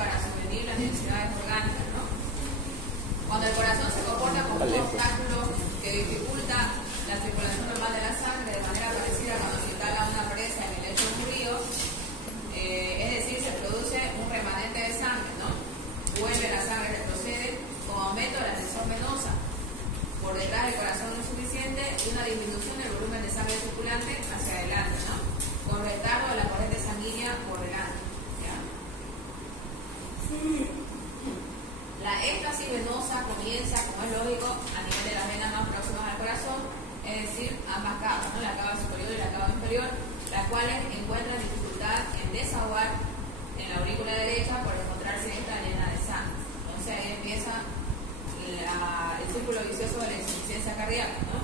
para suplir las necesidades orgánicas, ¿no? Cuando el corazón se comporta como un obstáculo que dificulta la circulación normal de la sangre de manera parecida a cuando se instala una presa en el lecho de un río, es decir, se produce un remanente de sangre, ¿no? Vuelve la sangre, retrocede con aumento de la tensión venosa por detrás del corazón insuficiente y una disminución del volumen de sangre circulante hacia adelante, ¿no? Con retardo de la corriente sanguínea por delante, ¿ya? La éxtasis venosa comienza, como es lógico, a nivel de las venas más próximas al corazón, es decir, ambas cavas, ¿no? La cava superior y la cava inferior, las cuales encuentran dificultad en desahogar en la aurícula derecha por encontrarse esta llena de sangre. Entonces ahí empieza el círculo vicioso de la insuficiencia cardíaca, ¿no?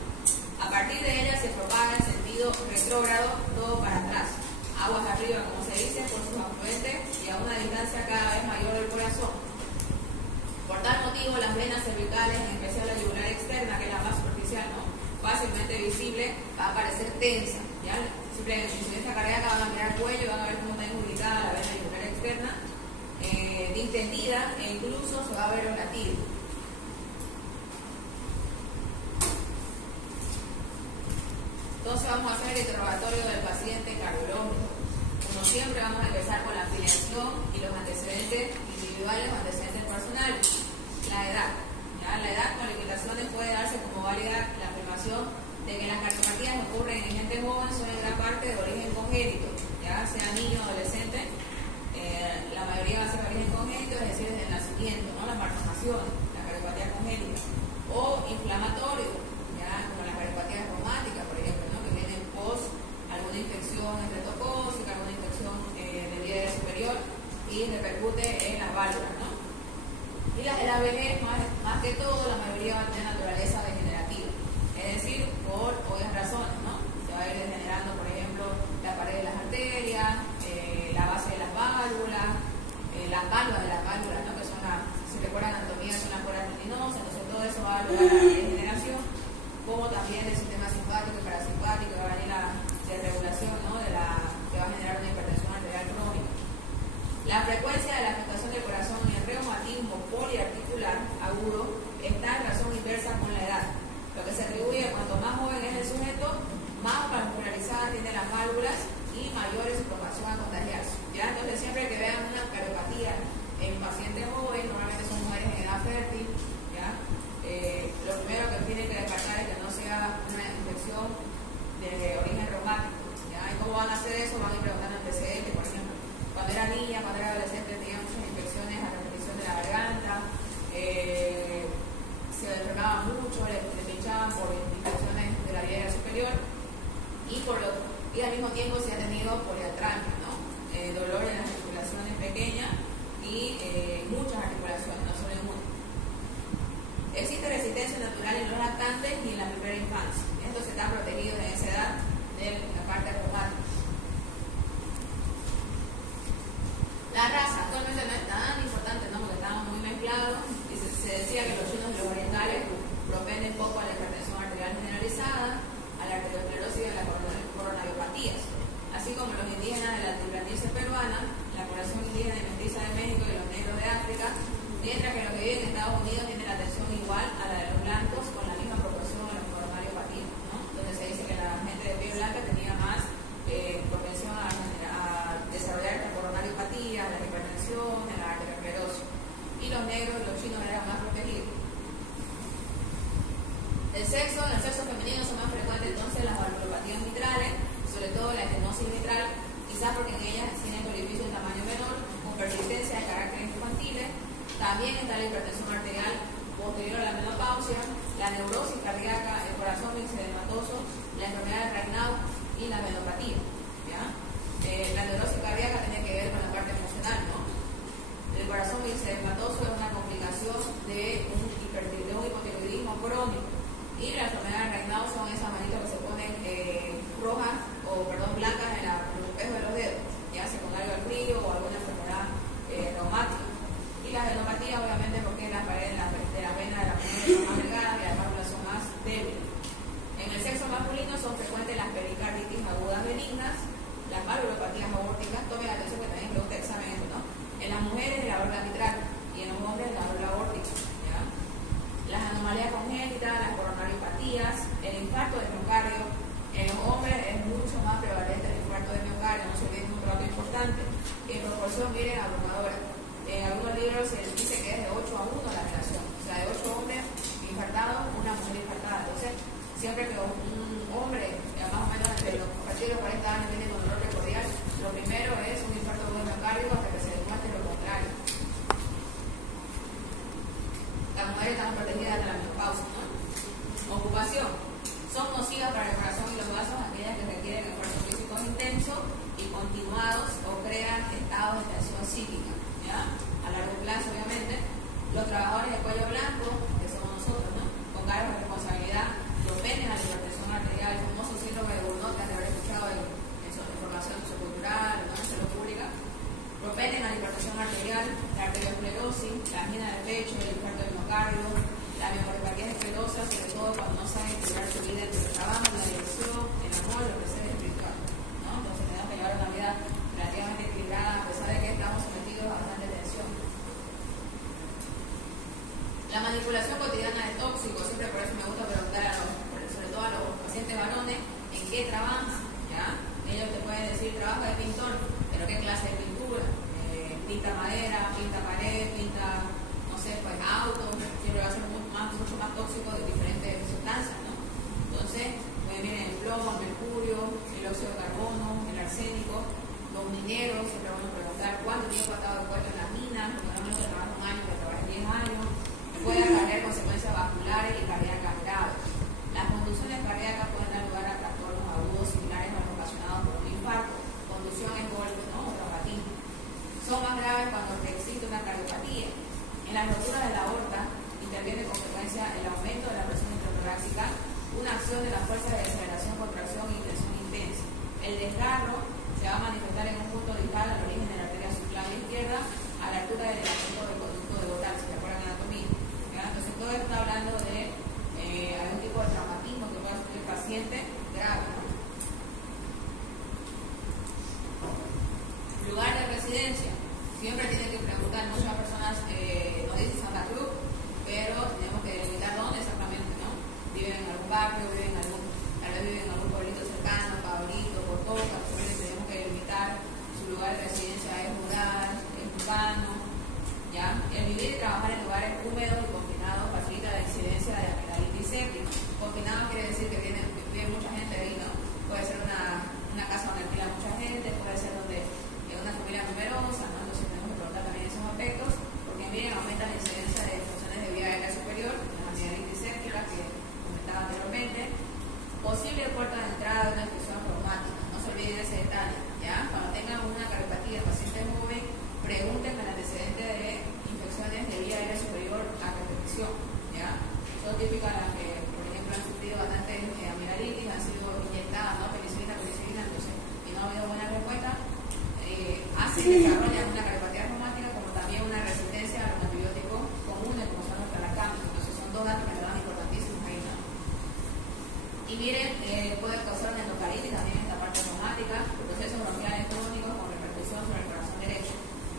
A partir de ella se propaga en sentido retrógrado, todo para atrás, aguas arriba, como se dice, por sus afluentes y a una distancia cada vez mayor del corazón. Por tal motivo, las venas cervicales, en especial la yugular externa, que es la más superficial, ¿no?, fácilmente visible, va a parecer tensa, ¿ya? Siempre en insuficiencia cardíaca van a mirar el cuello y van a ver cómo está inmovilizada la vena yugular externa, distendida, e incluso se va a ver un latido. Entonces vamos a hacer el interrogatorio del paciente cardiológico. Como siempre, vamos a empezar con la afiliación y los antecedentes individuales o antecedentes personales. La edad. ¿Ya? La edad con limitaciones puede darse como válida la afirmación de que las cardiopatías que ocurren en gente joven son en gran parte de origen congénito, ya sea niño o adolescente. La mayoría va a ser de origen congénito, es decir, desde el nacimiento, ¿no? La malformación, la cardiopatía congénita, o inflamatorio, ya como las cardiopatías reumáticas, por ejemplo, ¿no?, que vienen post alguna infección estreptocócica, alguna infección del líder superior y repercute en las válvulas, ¿no? Y la vejez, más que todo, la mayoría va a tener naturaleza degenerativa, es decir, por obvias razones, ¿no? Se va a ir degenerando, por ejemplo, la pared de las arterias, la base de las válvulas, las válvulas de las válvulas, ¿no?, que son si recuerdan anatomía, son las cuerdas tendinosas. Entonces todo eso va a dar lugar a la degeneración, como también el sistema simpático y parasimpático, va a venir la desregulación, ¿no?, que va a generar una hipertensión arterial crónica. La frecuencia de la afectación del corazón y el reumatismo poliarticular agudo está en razón inversa con la edad, lo que se atribuye cuanto más joven es el sujeto, más vascularizadas tienen las válvulas y mayor es su propensión a contagiarse, ¿ya? Entonces siempre que vean una cardiopatía en pacientes jóvenes, normalmente son mujeres en edad fértil, ¿ya? Lo primero que tienen que descartar es que no sea una infección de origen reumático, ¿ya? ¿Y cómo van a hacer eso? Van a ir preguntando antecedentes, por ejemplo. Cuando era niña, cuando era adolescente, tenía muchas infecciones a repetición de la garganta, se enfermaba mucho, le pinchaban por infecciones de la vía superior y al mismo tiempo se ha tenido poliartralgia, ¿no? Dolor en las articulaciones pequeñas y muchas articulaciones, no solo en una. Existe resistencia natural en los lactantes y en la primera infancia. Estos están protegidos en esa edad de la parte reumática. La raza actualmente no es tan importante, ¿no?, porque estamos muy mezclados. Y se decía que los chinos y los orientales propenden poco a la hipertensión arterial generalizada, a la arteriosclerosis y a las coronariopatías, así como los indígenas de la altiplanicie peruana, la población indígena y mestiza de México y los negros de África, mientras que los que viven en Estados Unidos tienen la tensión igual a la de los blancos con la misma proporción a los coronariopatías, ¿no? Donde se dice que la gente de piel blanca tenía más propensión a desarrollar esta coronariopatía, la hipertensión, la arteriosclerosis, y los negros y los chinos eran más protegidos. En el sexo femenino son más frecuentes entonces las valvulopatías mitrales, sobre todo la estenosis mitral, quizás porque en ellas tienen orificio de tamaño menor, con persistencia de caracteres infantiles. También está la hipertensión arterial posterior a la menopausia, la neurosis cardíaca, el corazón mixedematoso, la enfermedad de Raynaud y la venopatía, ¿ya? La neurosis cardíaca tiene que ver con la parte emocional, ¿no? El corazón mixedematoso es una complicación de un hipotiroidismo crónico. Y la enfermedad de Raynaud son esas manitas que se ponen blancas en los espejos de los dedos, ya sea con algo al frío o alguna enfermedad reumática. Y las venopatías, obviamente, porque las paredes de la vena de la mujer son más delgadas y las válvulas son más débiles. En el sexo masculino son frecuentes las pericarditis agudas benignas, las valvulopatías aórticas. Tomen atención que también pregunta examen esto, ¿no? En las mujeres el dolor mitral y en los hombres el dolor aórtica. ¿Ya? Las anomalías congénitas, las coronariopatías, el infarto del miocardio. En los hombres es mucho más prevalente el infarto del miocardio, no se olviden un dato importante. En proporción, miren, abrumadora. En algunos libros se dice que es de 8 a 1 la relación. O sea, de 8 hombres infartados, una mujer infartada. Entonces, siempre que un hombre, más o menos entre los partir de los 40 años, tiene dolor precordial, lo primero es un infarto agudo miocardio hasta que se demuestre lo contrario. Las mujeres están protegidas de la menopausia, ¿no? Ocupación. Son nocivas para el corazón y los vasos aquellas que requieren esfuerzos físicos intensos y continuados o crean estados de tensión psíquica, ¿ya? A largo plazo, obviamente. Los trabajadores de cuello blanco, que somos nosotros, ¿no? Con cargos de responsabilidad, propenden a la hipertensión arterial, el famoso síndrome de Burnout, que han de haber escuchado en su información sociocultural, ¿no? En salud pública. Propenden a la hipertensión arterial, la arteriosclerosis, la angina del pecho, el infarto del miocardio, la miocardopatía esclerosa, sobre todo cuando no saben equilibrar su vida entre el trabajo, la diversión, el amor, lo que sea espiritual, ¿no? Entonces tenemos que llevar una vida relativamente equilibrada a pesar de que estamos sometidos a bastante tensión. La manipulación cotidiana de tóxicos, siempre por eso me gusta preguntar sobre todo a los pacientes varones, ¿en qué trabajan? ¿Ya? Ellos te pueden decir, trabaja de pintor, pero ¿qué clase de pintura? Pinta madera, pinta pared, pinta, no sé, pues autos, siempre va a ser mucho más tóxico de diferentes sustancias, ¿no? Entonces, vienen el plomo, el mercurio, el óxido de carbono, el arsénico. Los mineros, siempre van a preguntar cuánto tiempo ha estado expuesto en las minas, porque no es que trabaja un año, que trabaja 10 años. Puede acarrear consecuencias vasculares y cardíacas graves. Las contusiones cardíacas pueden dar lugar a trastornos agudos similares a los ocasionados por un infarto, contusión en golpe, ¿no? O traumatismo. Son más graves cuando existe una cardiopatía. En las roturas de la aorta interviene en consecuencia el aumento de la presión intratorácica, una acción de las fuerzas de aceleración, contracción y tensión intensa. El desgarro se va a manifestar en un punto distal al origen de la arteria subclavia izquierda a la altura del elemento del conducto de Botán, si se acuerdan de anatomía. Entonces todo esto está hablando de algún tipo de traumatismo que pueda sufrir el paciente grave. Lugar de residencia. Siempre tienen que preguntar, muchas personas nos dicen Santa Cruz, pero tenemos que delimitar dónde exactamente, ¿no? Viven en algún barrio, tal vez viven en algún pueblito cercano, Pablito, Cotoca, tenemos que delimitar su lugar de residencia es rural, es urbano, ¿ya? El vivir y trabajar en lugares húmedos y confinados facilita la incidencia de la amigdalitis séptica. Confinado quiere decir que vive mucha gente ahí, ¿no? Puede ser una casa donde alquila mucha gente, puede ser donde es una familia numerosa, ¿no? Entonces tenemos que preguntar también esos aspectos, porque miren, aumenta la incidencia de infecciones de vía aérea superior, la amigdalitis séptica que comentaba anteriormente. Posible puerta de entrada de una infección reumática, no se olviden ese detalle, ¿ya? Cuando tengan una cardiopatía de paciente joven, pregunten el antecedente de infecciones de vía aérea superior a repetición, ¿ya? Son típicas las que, por ejemplo, han sufrido bastante amigdalitis, han sido inyectadas, ¿no? Penicilina, entonces, y no ha habido buena respuesta, desarrollan una cardiopatía reumática como también una resistencia a los antibióticos comunes, como son los tralacanos. Entonces, son dos datos que me dan importantísimos ahí, ¿no? Y miren, puede causar una endocaritis también esta parte reumática, procesos bronquiales crónicos con repercusión sobre el corazón derecho.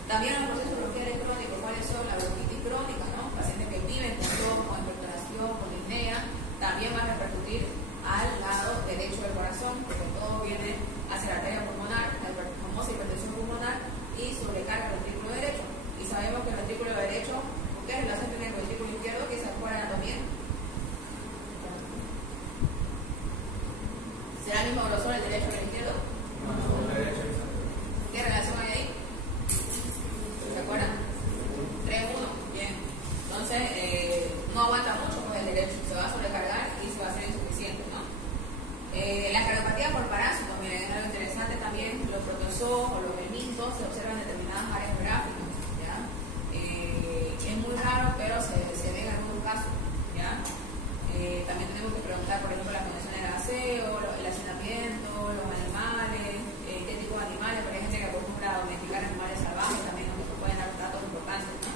También los procesos bronquiales crónicos, ¿cuáles son? La bronquitis crónica, ¿no? Pacientes que viven con tos, con hipertonación, con disnea, también van a repercutir al lado derecho del corazón, porque todo viene hacia la arteria pulmonar, la famosa hipertensión pulmonar y sobrecarga el ventrículo derecho. Y sabemos que el ventrículo derecho, ustedes relación tienen con el ventrículo izquierdo, que se acuerdan anatomía. ¿Será el mismo grosor el derecho que el izquierdo? ¿Qué relación hay ahí? ¿Se acuerdan? 3-1, bien. Entonces, no aguanta mucho con el derecho, se va a sobrecargar y se va a hacer insuficiente, ¿no? La cardiopatía por parásito, miren, es algo interesante también. Los protozoos o los helmintos se observan en determinadas áreas geográficas, ¿ya? Es muy raro, pero se ve en algunos casos, ¿ya? También tenemos que preguntar, por ejemplo, las condiciones de aseo, el hacinamiento, los animales, qué tipo de animales, porque hay gente que acostumbra a domesticar animales salvajes, también nos pueden dar datos importantes, ¿no?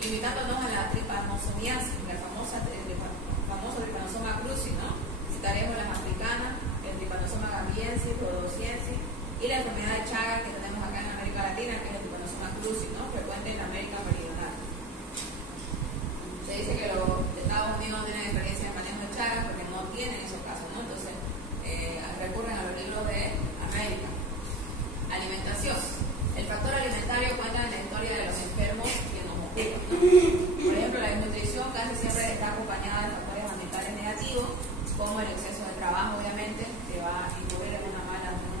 Limitándonos a la tripanosomiasis, el famoso Trypanosoma cruzi, ¿no? Citaremos las africanas, el Trypanosoma gambiensis, rhodosiensis, y la enfermedad de Chagas que tenemos acá en América Latina, que es el Trypanosoma llama crucis, ¿no? Frecuente en América Meridional. Se dice que los Estados Unidos no tienen experiencia de manejo de Chagas porque no tienen esos casos, ¿no? Entonces recurren a los libros de América. Alimentación. El factor alimentario cuenta en la historia de los enfermos que nos ocupan, ¿no? Por ejemplo, la desnutrición casi siempre está acompañada de factores ambientales negativos, como el exceso de trabajo, obviamente, que va a incurrir en unos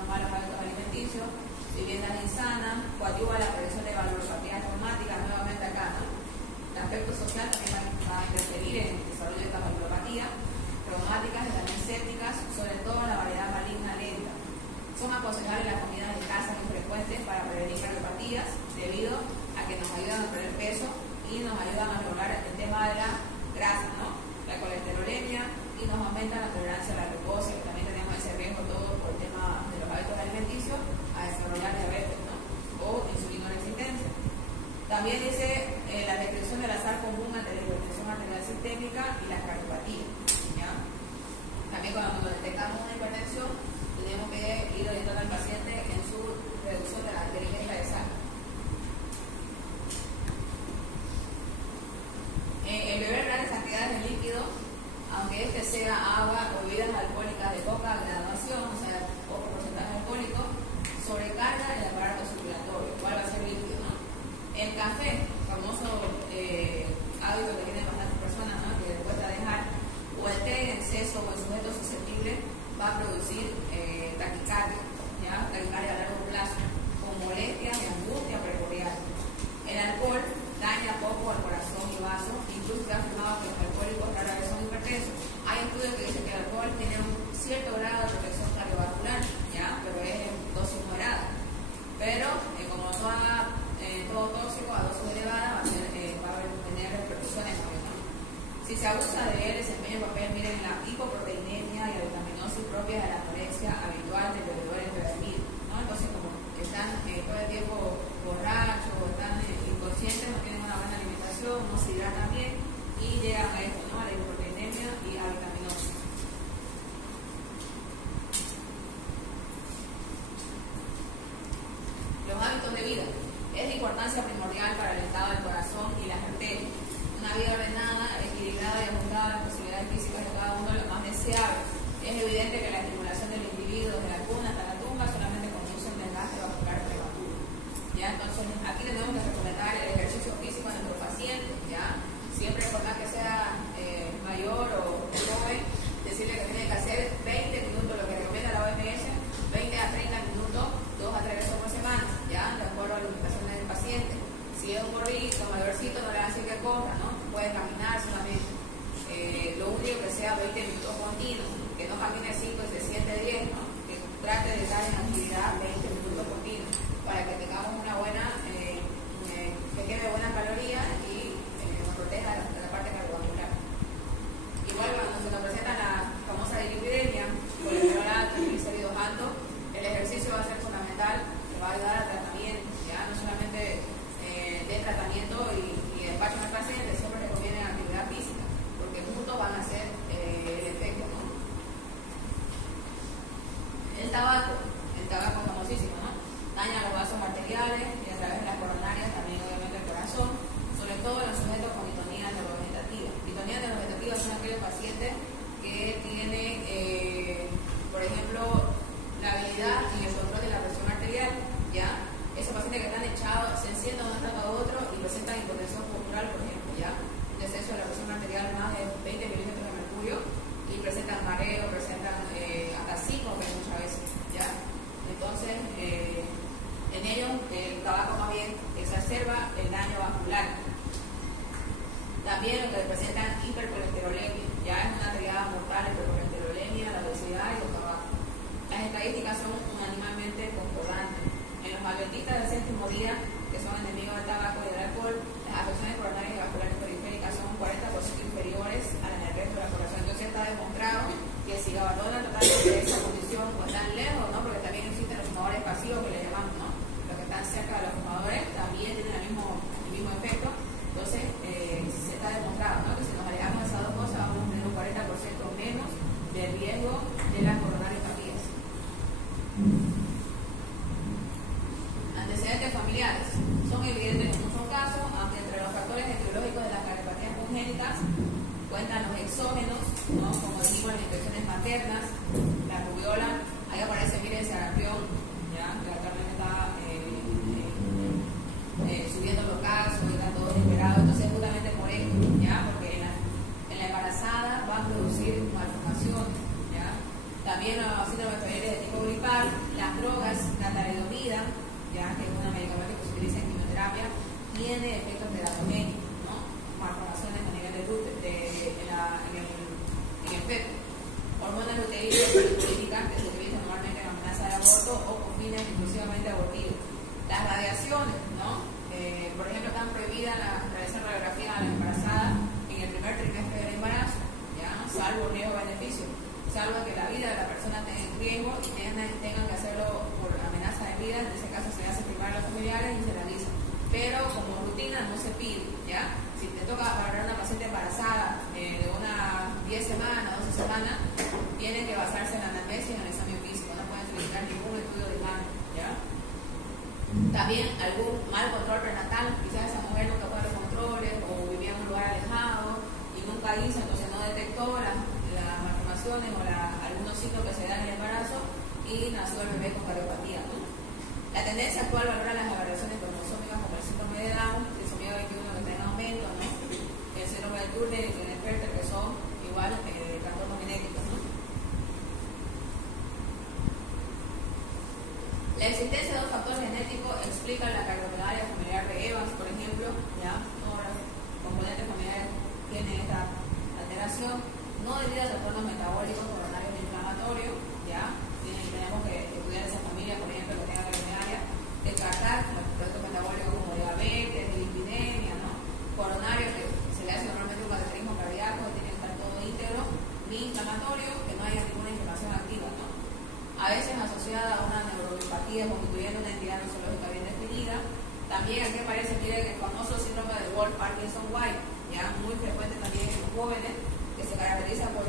malos hábitos alimenticios, viviendas insanas, coadyuva la aparición de valopatías traumáticas, nuevamente acá, ¿no? El aspecto social también va a interferir en el desarrollo de estas valopatías traumáticas y también sépticas, sobre todo en la variedad maligna lenta. Son aconsejables las comidas de casa infrecuentes para prevenir cardiopatías, debido a que nos ayudan a perder peso y nos ayudan a mejorar el tema de la grasa, ¿no? La colesterolemia, y nos aumenta la tolerancia a la glucosa, que también tenemos ese riesgo todo por el tema de los hábitos alimenticios a desarrollar diabetes, ¿no? O insulinoresistencia. También dice la descripción del azar común ante la hipertensión arterial sistémica y la cardiopatía, ¿ya? También cuando detectamos una hipertensión, tenemos que ir orientando al paciente en su reducción de la ingesta de sal. El beber grandes cantidades de líquido, aunque este sea agua o bebidas alcohólicas de poca graduación, o sea, poco porcentaje alcohólico, sobrecarga el aparato circulatorio, igual va a ser líquido, ¿no? El café, famoso hábito que tienen bastantes personas, ¿no? Que les cuesta dejar, o el té en exceso o en sujeto susceptible, va a producir taquicardia, ¿ya? Taquicardia a largo plazo, con molestias y angustia precordial. El alcohol daña poco al corazón y vasos, incluso se ha afirmado que los alcohólicos rara vez son hipertensos. Hay estudios que dicen que el alcohol tiene un cierto grado de protección cardiovascular, ¿ya? Pero es en dosis moderada. Pero como todo tóxico a dosis elevada va a tener repercusiones también, ¿no? Si se abusa de él, desempeña un papel, miren, la hipoproteinemia y la vitaminosis propia de la anorexia habitual del bebedor empedernido, ¿no? Entonces, como están todo el tiempo borrachos, están inconscientes, no tienen una buena alimentación, no se hidratan bien y llegan a esto, ¿no? A la hipoproteinemia y a vitaminosis. Los hábitos de vida. Es de importancia primordial para el estado del corazón y las arterias. Una vida ordenada, equilibrada y ajustada a las posibilidades físicas de cada uno es lo más deseable. Es evidente que la estimulación del individuo desde la cuna hasta la tumba solamente conduce a un desgaste vascular prematuro. ¿Ya? Entonces, aquí tenemos que recomendar el ejercicio físico a nuestros pacientes, ¿ya? Siempre por más que sea mayor o joven, decirle que tiene que hacer 20 minutos, lo que recomienda la OMS, 20 a 30 minutos, 2 a 3 veces por semana, ¿ya? De acuerdo a las indicaciones del paciente. Si es un gordito, mayorcito, no le van a decir que corra, ¿no? Puede caminar solamente. Lo único que sea 20 minutos continuos, que no camine 5 y se siente 10, ¿no? Que trate de estar en actividad 20 minutos continuos para que tengamos una buena, que quede buena caloría y nos proteja de la parte cardiovascular. Igual cuando se nos presenta la famosa dislipidemia, colesterol alto, triglicéridos altos, el ejercicio va a ser fundamental, que va a ayudar al tratamiento, ya no solamente de tratamiento y despacho al paciente, siempre recomienden actividad física, porque juntos van a hacer el efecto, ¿no? El tabaco famosísimo, ¿no? Daña los vasos arteriales y a través de las coronarias también obviamente el corazón, sobre todo en los sujetos con hitonía neurovegetativa. Hitonía neurovegetativa son aquellos pacientes que tienen, por ejemplo, la habilidad en el control de la presión arterial, ¿ya? Esos pacientes que están echados, se encienden de un rato a otro y presentan hipotensión postural, por ejemplo, ¿ya? Un descenso de la presión arterial más de 20 milímetros de mercurio y presentan mareo, presentan hasta síncope muchas veces, ¿ya? Entonces, en ellos el tabaco más bien exacerba el daño vascular. También lo que presentan hipercolesterolemia, ya es una triada mortal entre colesterolemia, la obesidad y el tabaco. Las estadísticas son unanimalmente concordantes. En los adventistas del séptimo día, que son enemigos del tabaco y del alcohol, las afecciones coronarias y vasculares periféricas son 40% inferiores a las del resto de la población. Entonces está demostrado que si abandonan totalmente esa condición o están lejos, ¿no? Porque también existen los fumadores pasivos que le llamamos, ¿no? Los que están cerca de los fumadores también tienen el mismo efecto. Entonces se está demostrado, ¿no? Que si nos alejamos de esas dos cosas vamos a tener un 40% menos de riesgo de las coronariopatías. Antecedentes familiares. Son síndrome febril de tipo gripal, las drogas, la talidomida, ya que es un medicamento que se utiliza en quimioterapia, tiene efectos teratogénicos, ¿no? Malformaciones a nivel de en el feto. Hormonas luteínas políticas que se utilizan normalmente en amenaza de aborto o con fines exclusivamente abortivos. Las radiaciones, ¿no? Por ejemplo, están prohibidas realizar radiografía a la embarazada en el primer trimestre del embarazo, ¿ya? Salvo riesgo-beneficio, salvo que la vida de la persona esté en riesgo y tengan que hacerlo por amenaza de vida. En ese caso se hace primar a los familiares y se realiza, pero como rutina no se pide, ¿ya? Si te toca valorar a una paciente embarazada de unas 10 semanas, 12 semanas, tiene que basarse en la anamnesis y en el examen físico, no pueden solicitar ningún estudio de imagen, ¿ya? También algún mal control prenatal, quizás esa mujer nunca fue a los controles o vivía en un lugar alejado y nunca hizo, entonces no detectó las malformaciones o algunos signos que se dan en el embarazo y nació el bebé con cardiopatía, ¿no? La tendencia actual valora las aberraciones cromosómicas como el síndrome de Down, el trisomía 21 que está en aumento, ¿no? El síndrome de Turner y el Klinefelter, que son igual trastornos genéticos, ¿no? La existencia de un factor genético explica la cardiopatía familiar de Evans, por ejemplo, ¿ya? Todos los componentes familiares tienen esta alteración, no debido a trastornos metabólicos, coronarios e inflamatorios, ¿ya? Tenemos que estudiar esa familia, por ejemplo, que tenga coronaria, descartar procesos metabólicos como diabetes, lipidemia, ¿no? Coronario, que se le hace normalmente un cateterismo cardíaco, que tiene que estar todo íntegro, ni inflamatorio, que no haya ninguna inflamación activa, ¿no? A veces asociada a una neuropatía constituyendo una entidad nosológica bien definida. También aquí aparece, miren, el famoso síndrome de Wolff-Parkinson-White, ya muy frecuente también en los jóvenes, que se caracteriza por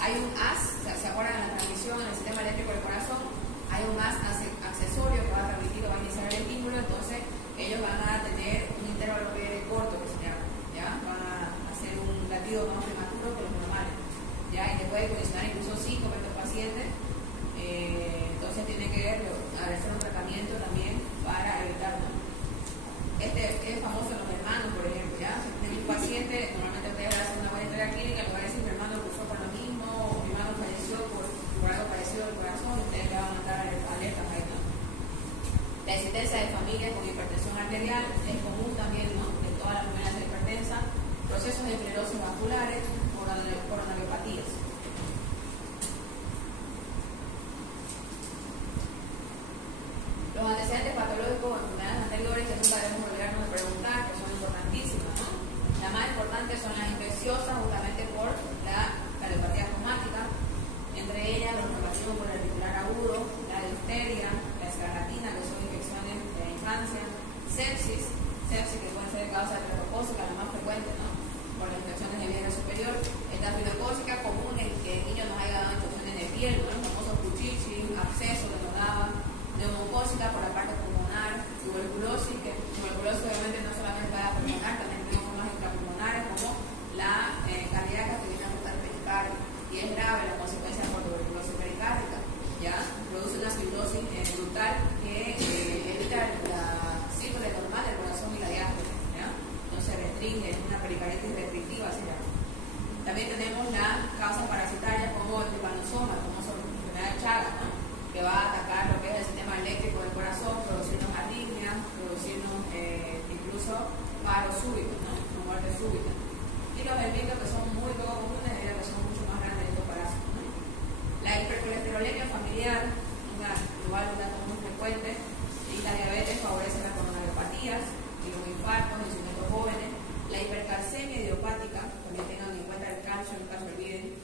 hay un haz, ¿se acuerdan de la transmisión en el sistema eléctrico del corazón? Hay un haz accesorio que va a transmitir o va a iniciar el estímulo, entonces ellos van a tener un intervalo corto que se llama, ¿ya? Van a hacer un latido más prematuro que los normales, ¿ya? Y te puede condicionar incluso 5 para estos pacientes, entonces tiene que hacer un tratamiento también para evitarlo. Este es famoso en los hermanos, por ejemplo, ¿ya? Si tienen un paciente, normalmente ustedes hacen una buena historia clínica, le va a decir mi hermano cruzó por lo mismo, o mi hermano falleció por algo parecido al corazón, ustedes le van a mandar alertas ahí, ¿no? La existencia de familias con hipertensión arterial es común también, ¿no? En todas las familias hipertensas, procesos de esclerosis vasculares, coronariopatías. Los antecedentes patológicos o enfermedades anteriores que nunca debemos olvidarnos de preguntar, que son importantísimas, ¿no? Las más importantes son las infecciosas, justamente por la cardiopatía reumática, entre ellas los reumatismos por el articular agudo, la difteria, la escarlatina, que son infecciones de la infancia, sepsis que puede ser de causa estreptocócica, la más frecuente, ¿no? Por las infecciones de vientre superior, estafilocócica común en que el niño nos haya dado infecciones de piel, ¿no? Los famosos cuchichi, absceso que nos daban, neumocócica por la parte pulmonar, tuberculosis, que tuberculosis obviamente no solamente va a pulmonar, también tenemos formas extrapulmonares como la cardíaca que viene a afectar pericardio, y es grave la consecuencia por tuberculosis pericárdica, ¿ya? Produce una fibrosis brutal que evita la cifra normal del corazón y la diástole, ¿ya? No se restringe, es una pericarditis restrictiva, se llama. También tenemos las causas parasitarias como el trypanosoma, como son enfermedad de Chagas, ¿no? Que va a atacar lo que es el sistema eléctrico del corazón, producirnos arritmias, producirnos incluso paro súbito, ¿no? Muerte súbita. Y los herpintos que son muy poco comunes, debido a que son mucho más grandes de estos parásitos, ¿no? La hipercolesterolemia familiar, igual un dato muy frecuente, y la diabetes favorece las coronariopatías y los infartos en sujetos jóvenes. La hipercalcemia idiopática, también tengan en cuenta el calcio, nunca se olviden.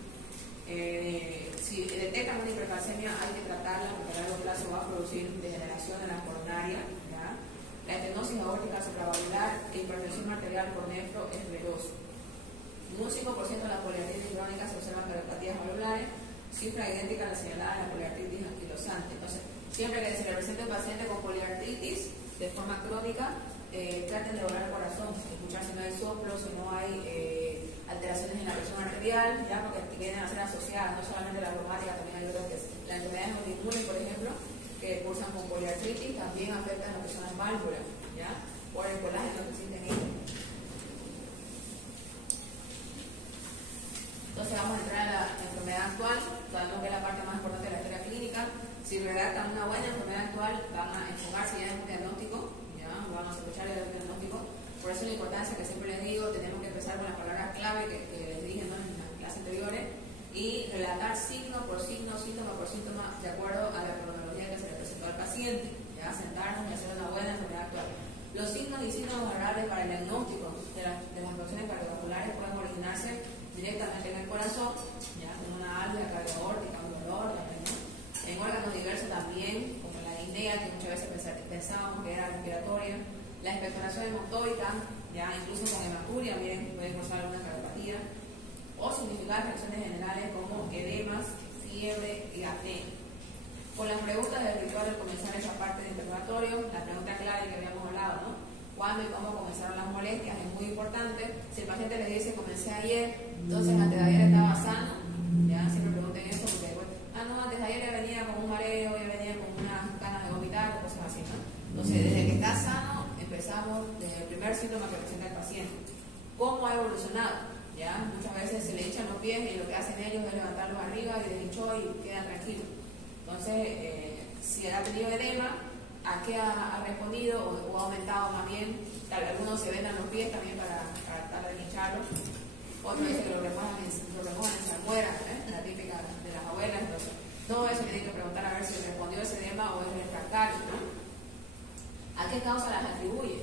Si detectan una hipercalcemia hay que tratarla porque a largo plazo va a producir degeneración en la coronaria, ¿ya? La estenosis aórtica supravalvular e hipertensión arterial por nefroesclerosis. En un 5% de las poliartritis crónicas se observan cardiopatías valvulares, cifra idéntica a la señalada en la poliartritis anquilosante. Entonces, siempre que se le presente un paciente con poliartritis de forma crónica, traten de doblar el corazón, escuchar si no hay soplo, si no hay alteraciones en la presión arterial, ya, porque vienen a ser asociadas no solamente la reumática, también hay otras que la enfermedad autoinmune, por ejemplo, que cursan con poliartritis, también afectan lo que son las válvulas, ya, por el colágeno que existe en ellas. Entonces vamos a entrar a la enfermedad actual. sabemos que es la parte más importante de la historia clínica. Si redactan una buena enfermedad actual, van a enfocarse ya en un diagnóstico, ya van a escuchar el diagnóstico. Por eso la importancia que siempre les digo, tenemos que empezar con las palabras clave que les dije, ¿no?, en las clases anteriores, y relatar signo por signo, síntoma por síntoma, de acuerdo a la cronología que se le presentó al paciente, ya sentarnos y hacer una buena enfermedad actual. Los signos y síntomas favorables para el diagnóstico de las afecciones cardiovasculares pueden originarse directamente en el corazón, ya, en una álvea cardiaórtica, un dolor también, ¿no?, en órganos diversos también, como la disnea, que muchas veces pensábamos que era respiratoria, la expectoración hemotóica, ya incluso con hematuria bien puede causar alguna cardiopatía, o significar afecciones generales como edemas, fiebre y apnea. Con las preguntas del ritual al comenzar esa parte del interrogatorio, la pregunta clave que habíamos hablado, ¿no?, ¿cuándo y cómo comenzaron las molestias? Es muy importante. Si el paciente les dice comencé ayer, entonces antes de ayer estaba sano, ya siempre pregunten eso, porque no, antes de ayer ya venía con un mareo, ya venía con unas ganas de vomitar, cosas así, ¿no? Entonces, desde que está sano, empezamos desde el primer síntoma que presenta el paciente. ¿Cómo ha evolucionado? ¿Ya? Muchas veces se le hinchan los pies y lo que hacen ellos es levantarlos arriba y deshinchó y quedan tranquilos. Entonces, si ha tenido edema, ¿a qué ha respondido o ha aumentado más bien? Algunos se vendan los pies también para tratar de hincharlos. Otros dicen que lo remojan en salmuera, la típica de las abuelas. Entonces, todo eso tienen que preguntar a ver si respondió ese edema o es refractario, ¿no? ¿A qué causa las atribuye?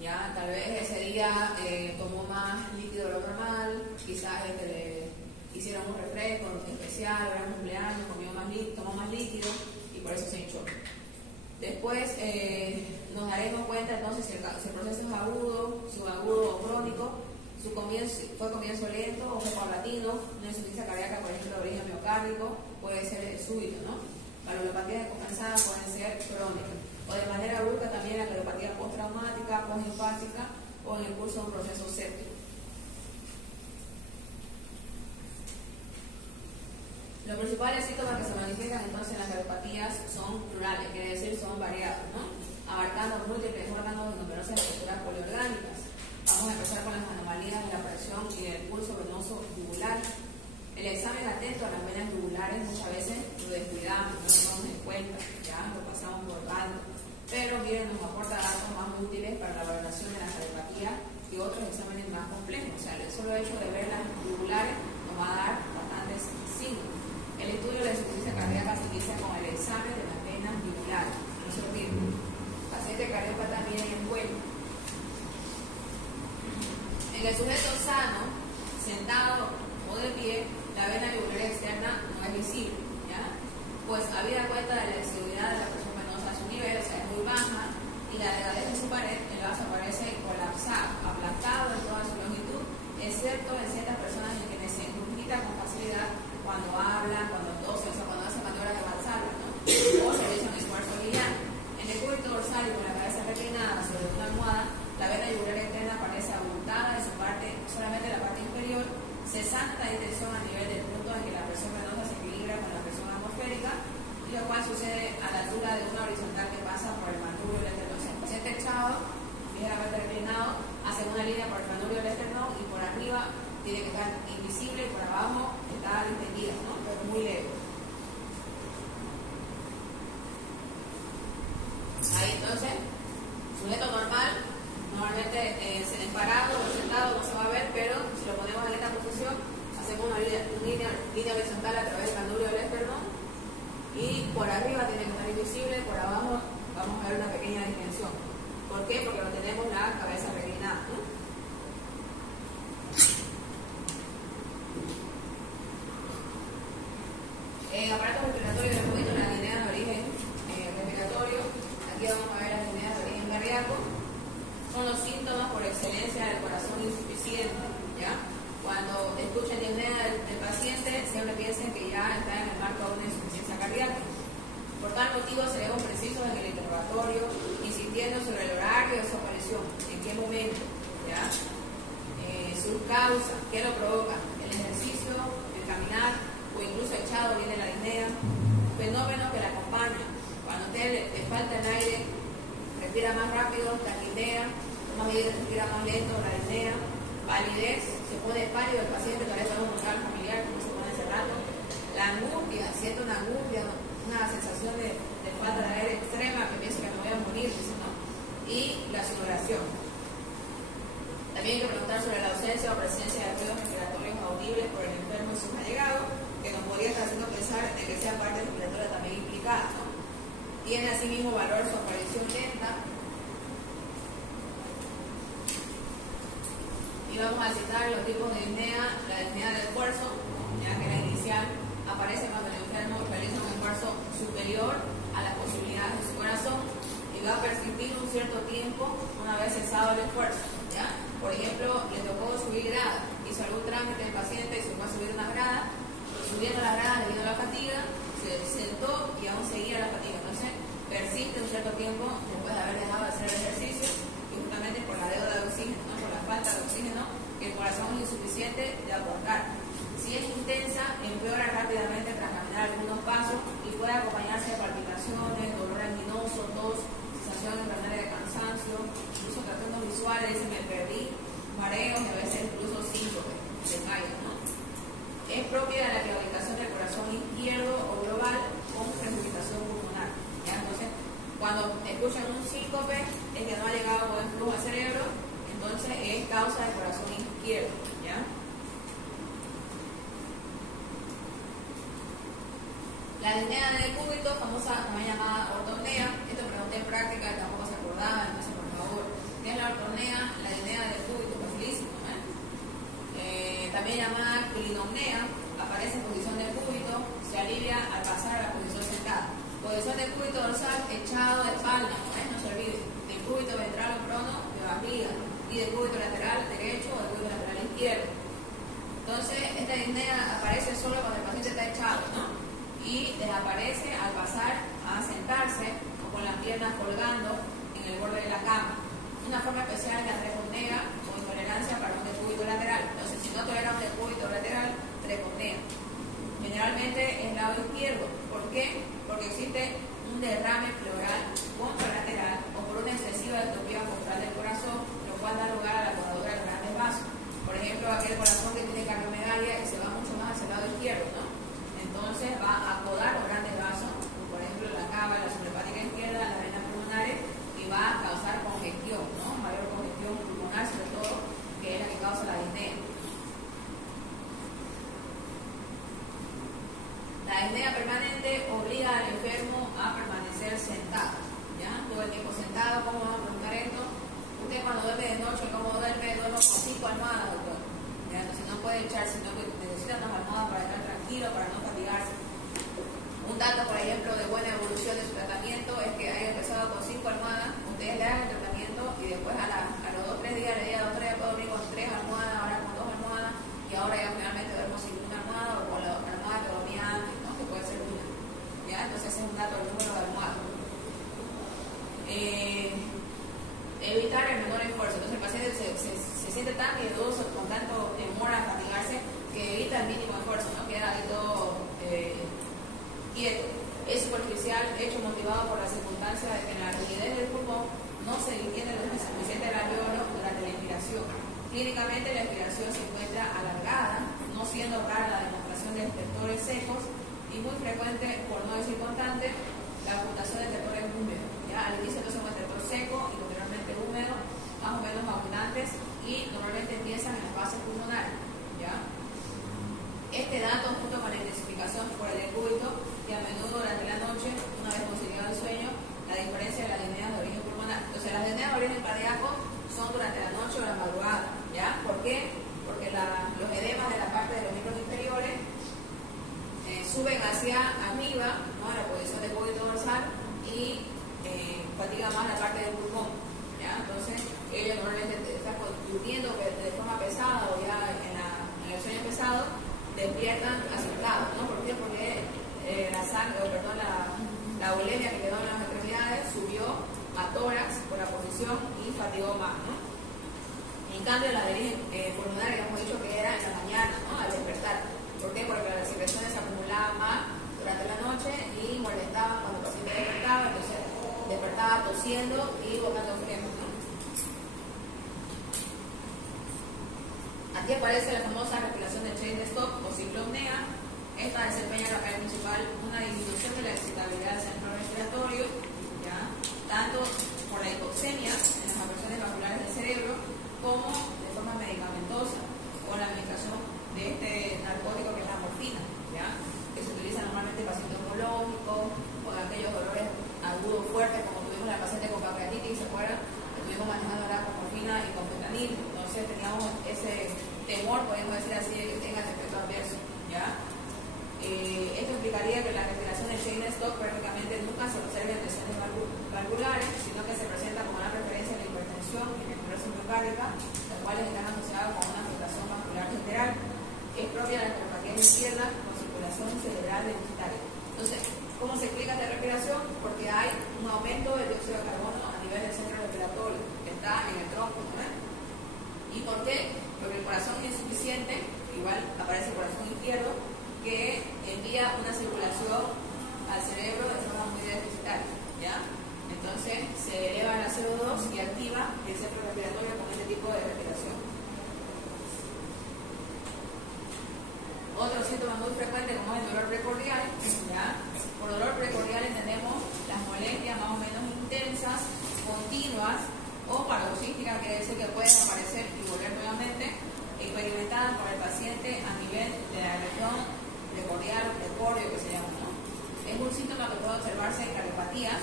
Ya, tal vez ese día tomó más líquido de lo normal, quizás le hicieron un refresco especial, era un cumpleaños, tomó más líquido y por eso se hinchó. Después nos daremos cuenta entonces si el proceso es agudo, subagudo o crónico, fue comienzo lento o fue paulatino, una insuficiencia cardíaca, por ejemplo, de origen miocárdico, puede ser súbito, ¿no? Valvulopatías descompensadas pueden ser crónicas. O de manera brusca también la cardiopatía postraumática, postinfárctica o en el curso de un proceso séptico. Los principales síntomas que se manifiestan entonces en las cardiopatías son plurales, quiere decir son variados, ¿no?, abarcando múltiples órganos y numerosas estructuras poliorgánicas. Vamos a empezar con las anomalías de la presión y del pulso venoso jugular. El examen atento a las venas jugulares muchas veces lo descuidamos, no lo tomamos en cuenta, ya lo pasamos por alto. Pero miren, nos aporta datos más útiles para la valoración de la cardiopatía que otros exámenes más complejos. O sea, el solo hecho de ver las jugulares nos va a dar bastantes signos. El estudio de la insuficiencia cardíaca se inicia con el examen de las venas jugulares. No se olviden. Paciente cardiópata mide en vuelo. En el sujeto sano, sentado o de pie, la vena jugular externa no es visible, ¿ya? Pues habida cuenta de la exiguidad de la presión venosa a su nivel, o sea, es muy baja, y la delgadez de su pared, el vaso aparece colapsado, aplastado en toda su longitud, excepto en ciertas personas en quienes se incrusta con facilidad cuando hablan, cuando tosen, o sea, cuando hacen maniobras de avanzarla, ¿no?, o se realizan esfuerzo lineal. En el cúbito dorsal y con la cabeza reclinada sobre una almohada, la vena jugular externa aparece abultada en su parte, solamente en la parte inferior, cesante la distensión a nivel del punto en que la presión venosa se equilibra con la presión atmosférica, y lo cual sucede a la altura de una horizontal que pasa por el manubrio del esternón. O sea, el paciente echado, ligeramente reclinado, hace una línea por el manubrio del esternón y por arriba tiene que estar invisible y por abajo está distendida, ¿no?, pero muy leve. Ahí entonces, sujeto normal, normalmente parado o sentado no se va a ver, pero si lo ponemos en esta posición, hacemos una línea horizontal a través del manubrio del esternón y por arriba tiene que estar invisible, por abajo vamos a ver una pequeña distensión. ¿Por qué? Porque no tenemos la cabeza reclinada, ¿no? Aparatos respiratorios del poquito, las dineas de origen respiratorio. Aquí vamos a ver las dineas de origen cardíaco. Son los síntomas por excelencia del corazón insuficiente, ¿ya? Cuando escuchen disnea del paciente, siempre piensen que ya está en el marco de una insuficiencia cardíaca. Por tal motivo, seremos precisos en el interrogatorio, insistiendo sobre el horario de su aparición, en qué momento, ¿ya? Sus causas, qué lo provoca, el ejercicio, el caminar o incluso echado viene la disnea, fenómenos que la acompañan. Cuando a usted le falta el aire, respira más rápido, taquipnea, respira más lento, la disnea, validez, se pone pálido el paciente, tal vez algo mental familiar, como se pone hace rato, la angustia siente una angustia, una sensación de falta de aire extrema, que pienso que me voy a morir, dice, ¿no? Y la sudoración. También hay que preguntar sobre la ausencia o presencia de ruidos respiratorios audibles por el enfermo y sus allegados, que nos podría estar haciendo pensar en que sea parte respiratoria también implicada, ¿no? Tiene asimismo valor su aparición lenta. Y vamos a citar los tipos de disnea. La disnea de esfuerzo, ya que la inicial aparece cuando el enfermo realiza un esfuerzo superior a las posibilidades de su corazón y va a persistir un cierto tiempo una vez cesado el esfuerzo, ¿ya? Por ejemplo, le tocó subir gradas, hizo algún trámite el paciente y se fue a subir una grada, subiendo las gradas debido a la fatiga, se sentó y aún seguía la fatiga. Entonces, persiste un cierto tiempo después de haber dejado de hacer el ejercicio y justamente por la deuda de oxígeno, ¿no? Por la falta de oxígeno, que el corazón es insuficiente de aportar. Si es intensa, empeora rápidamente tras caminar algunos pasos y puede acompañarse de palpitaciones, dolor anginoso, tos, sensación infernal de cansancio, incluso trastornos visuales, se me perdí, mareos y a veces incluso síncope, desmayos, ¿no? Es propia de la claudicación del corazón izquierdo o global con precipitación pulmonar, ¿ya? Entonces, cuando escuchan un síncope es que no ha llegado buen flujo al cerebro, entonces es causa del corazón izquierdo, ¿ya? La disnea de decúbito, famosa también llamada ortornea, esto pregunté en práctica y tampoco se acordaba, entonces por favor, ¿qué es la ortornea? La disnea de decúbito, facilísimo, también llamada clinomnea, aparece en posición de cúbito, se alivia al pasar a la posición sentada. Posición de cúbito dorsal, echado de espalda, no se olvide, de cúbito ventral o prono, de barriga, y de cúbito lateral derecho o de cúbito lateral izquierdo. Entonces, esta disnea aparece solo cuando el paciente está echado, ¿no? Y desaparece al pasar a sentarse o con las piernas colgando en el borde de la cama. Una forma especial es la treponea o intolerancia para un decúbito lateral. Entonces, si no tolera un decúbito lateral, treponea. Generalmente es lado izquierdo. ¿Por qué? Porque existe un derrame pleural contralateral o por una excesiva distrofia postural del corazón, lo cual da lugar a la coadura de grandes vasos. Por ejemplo, aquel corazón que tiene cardiomegalia y se va mucho más hacia el lado izquierdo, ¿no? Entonces va a acodar los grandes vasos, por ejemplo la cava, la suprahepática izquierda, las venas pulmonares, y va a causar congestión, ¿no? Mayor congestión pulmonar, sobre todo, que es la que causa la disnea. La disnea permanente obliga al enfermo a permanecer sentado, ¿ya? Todo el tiempo sentado. ¿Cómo vamos a preguntar esto? Usted cuando duerme de noche, ¿cómo duerme? Duermo con 5 almohadas, doctor. ¿Ya? Entonces no puede echar, sino que necesita unas almohadas para estar tranquilo, para no fatigarse. Un dato, por ejemplo, de buena evolución de su tratamiento es que haya empezado con 5 almohadas, ustedes le hagan el tratamiento y después a los 2 o 3 días le digan, doctor, ya puedo dormir con 3 almohadas, ahora con 2 almohadas, y ahora ya finalmente duermo sin una almohada o con la almohada que dormía antes, ¿no? Que puede ser una. ¿Ya? Entonces ese es un dato del número de almohadas. Evitar el menor esfuerzo. Entonces el paciente se siente tan miedoso, con tanto temor a fatigarse, que evita el mínimo esfuerzo, ¿no? Queda ahí todo quieto. Es superficial, hecho motivado por la circunstancia de que en la rigidez del pulmón no se detiene lo suficiente el alveolo durante la inspiración. Clínicamente la inspiración se encuentra alargada, no siendo rara la demostración de estertores secos y muy frecuente, por no decir constante, la ocultación de estertores húmedos. ¿Ya? Al inicio entonces un estertor seco y posteriormente húmedo, más o menos abundantes, y normalmente empiezan en las bases pulmonares. ¿Ya? Este dato, junto con la intensificación por el decúbito, que a menudo durante la noche, una vez conciliado el sueño, la diferencia de las disneas de origen pulmonar. Entonces las disneas de origen cardíaco son durante la noche o la madrugada. ¿Ya? ¿Por qué? Porque los edemas de la parte de los miembros inferiores suben hacia arriba, ¿no? A la posición de cúbito dorsal y fatiga más la parte del pulmón. ¿Ya? Entonces ellos normalmente están durmiendo de forma pesada o ya en el sueño pesado, despiertan asustados, ¿no? ¿Por qué? Porque la bulimia que quedó en las extremidades subió a tórax por la posición y fatigó más, ¿no? En cambio, la de pulmonar, que hemos dicho que era en la mañana, ¿no? Al despertar. ¿Por qué? Porque las secreciones se acumulaban más durante la noche y molestaban cuando el paciente despertaba, entonces despertaba tosiendo y botando flemas, ¿no? Aquí aparece la famosa respiración de Cheyne-Stokes o ciclopnea. Esta desempeña el papel principal TOC prácticamente nunca se observa en lesiones valvulares, sino que se presenta como una preferencia en la hipertensión y en la hipertensión miocárdica, las cuales están asociadas con una afectación vascular general, que es propia de la neuropatía izquierda con circulación cerebral deficitaria. Entonces, ¿cómo se explica esta respiración? Porque hay un aumento del dióxido de carbono a nivel del centro respiratorio, que está en el tronco, ¿no? ¿Y por qué? Porque el corazón es insuficiente, igual aparece el corazón izquierdo, que envía una circulación al cerebro de forma muy deficitaria, ¿ya? Entonces se eleva la CO2 y activa el centro respiratorio con este tipo de respiración. Otro síntoma muy frecuente como es el dolor precordial, ¿ya? Por dolor precordial entendemos las molestias más o menos intensas, continuas o paroxísticas, quiere decir que pueden aparecer y volver nuevamente, experimentadas por el paciente a nivel de la región precordial o precordio que se llama, ¿no? Es un síntoma que puede observarse en cardiopatías,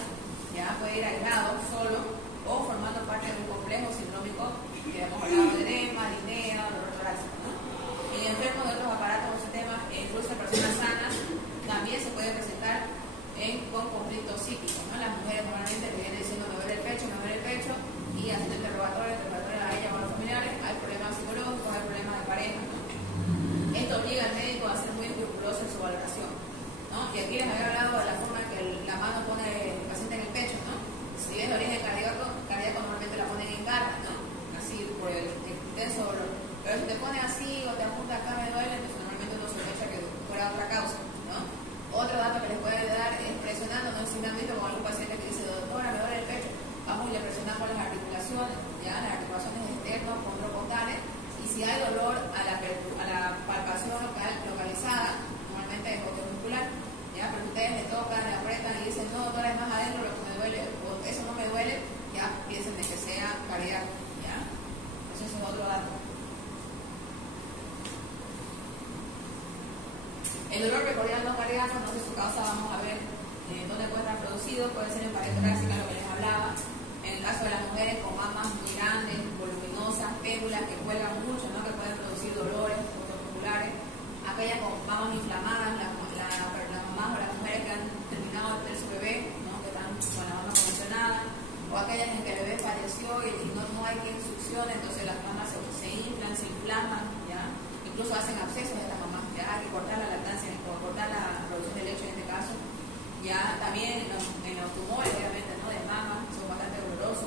ya puede ir aislado, solo o formando parte de un complejo sindrómico que hemos hablado de edema, disnea, dolor torácico, ¿no? En enfermos de otros aparatos o sistemas, incluso en personas sanas, también se puede presentar con conflictos psíquicos, ¿no? Las mujeres normalmente le vienen diciendo me duele el pecho, y haciendo interrogatorio a ella o a los familiares, hay problemas psicológicos, hay problemas de pareja, ¿no? Esto obliga al médico a ser muy escrupuloso en su valoración, ¿no? Y aquí les había hablado de la forma en que la mano pone el paciente en el pecho, ¿no? Si es de origen cardíaco normalmente la ponen en garra, ¿no? Así por el intenso dolor. Pero si te pone así o te apunta acá me duele, entonces normalmente uno sospecha que fuera otra causa, ¿no? Otro dato que les puede dar es presionando, no sé si me han visto con algún paciente que dice, doctora, me duele el pecho, vamos y le presionamos las articulaciones, ya las articulaciones externas, condrocostales, y si hay dolor a la palpación localizada, normalmente es muscular, ya, pero ustedes le tocan, le apretan y dicen, no, doctora, es más adentro lo que me duele, o eso no me duele, ya piensen de que sea cardíaco, ya. Entonces es otro dato. El dolor precordial no cardíaco, no sé su causa, vamos a ver dónde puede estar producido, puede ser en pared torácica, lo que les hablaba. En el caso de las mujeres con mamas muy grandes, voluminosas, pédulas que cuelgan mucho, ¿no? Que pueden producir dolores musculares. Aquellas con mamas inflamadas, las mamás o las mujeres que han terminado de tener su bebé, ¿no? Que están con la mama conmocionada, o aquellas en que el bebé falleció y no hay quien succione, entonces las mamas se inflan, se inflaman, ¿ya? Incluso hacen abscesos estas mamás, ya hay que cortar la lactancia, cortar la producción de leche en este caso. Ya también en los tumores, obviamente, ¿no? De mama, son bastante dolorosos.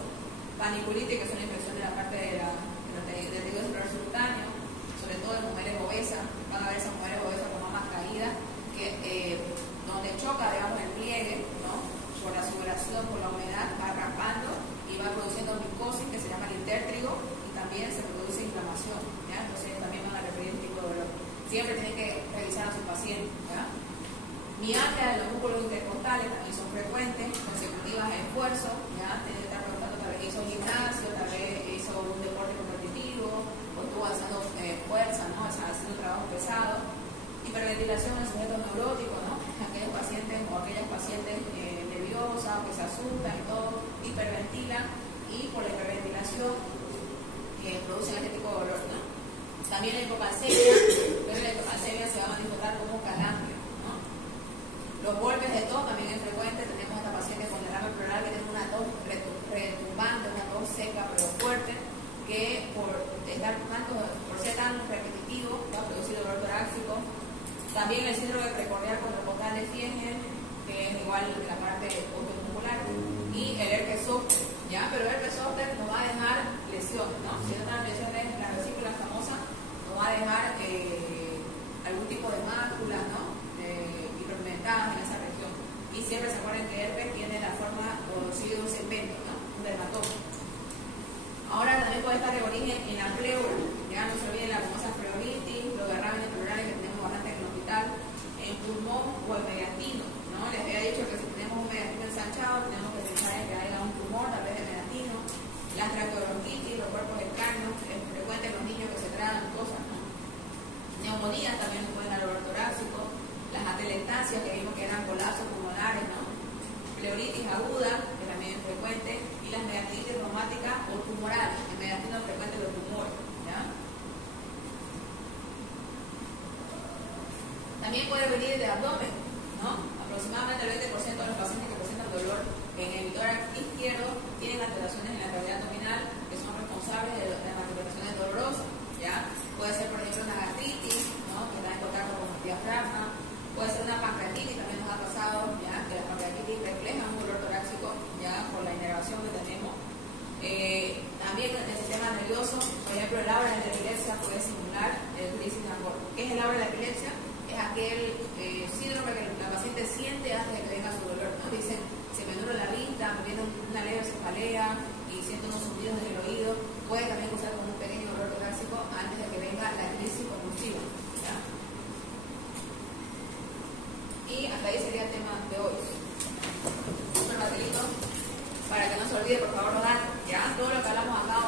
Paniculitis, que es una infección de la parte del tejido celular subcutáneo, sobre todo en mujeres obesas. Van a ver esas mujeres obesas con mamas caídas, que donde choca, digamos, el pliegue, ¿no? Por la sudoración, por la humedad, va raspando y va produciendo micosis, que se llama el intértrigo, y también se produce inflamación, ¿ya? Entonces también van a referir este tipo de dolor. Siempre tienen que revisar a sus pacientes, ¿ya? Mialgia de los músculos intercostales también son frecuentes, consecutivas a esfuerzo, ya te está preguntando, tal vez hizo gimnasio, tal vez hizo un deporte competitivo, o estuvo haciendo fuerza, ¿no? O sea, haciendo trabajo pesado. Hiperventilación en sujetos neuróticos, ¿no? Aquellos pacientes o aquellas pacientes nerviosas o que se asustan y todo, hiperventilan, y por la hiperventilación producen este tipo de dolor, ¿no? También la hipocalcemia, pero la hipocalcemia se va a manifestar como calambio. Los golpes de tos también es frecuente. Tenemos a esta paciente con derrame pleural que tiene una tos retumbante, una tos seca pero fuerte, que por ser tan repetitivo va a producir dolor torácico. También el síndrome precordial condrocostal de Fiegel, que es igual de la parte osteomuscular, y el herpes zóster, ¿ya? Pero el herpes zóster no va a dejar lesiones, ¿no? Si no están lesiones, las vesículas famosas, no va a dejar algún tipo de máculas, ¿no? En esa región. Y siempre se acuerdan que el herpes tiene la forma o sigue un segmento, ¿no? Un dermatoma. Ahora también puede estar de origen en la pleura, ya no se olviden la famosa pleuritis, los derrames pleurales que tenemos bastante en el hospital, en pulmón o en mediastino, ¿no? Les había dicho que si tenemos un mediastino ensanchado, tenemos que pensar en que haya un tumor, tal vez de mediastino, la traqueobronquitis, los cuerpos extraños, es frecuente en los niños que se tragan cosas, ¿no? Neumonías también pueden dar dolor torácico. Las atelectasias que vimos que eran colapsos pulmonares, ¿no? Pleuritis aguda, que también es frecuente, y las mediastitis reumáticas o tumorales, el mediastino es frecuente los tumores, ¿ya? También puede venir de abdomen, ¿no? Aproximadamente el 20% sería el tema de hoy. Súper facilito. Para que no se olvide, por favor, los datos. Ya todo lo que hablamos acá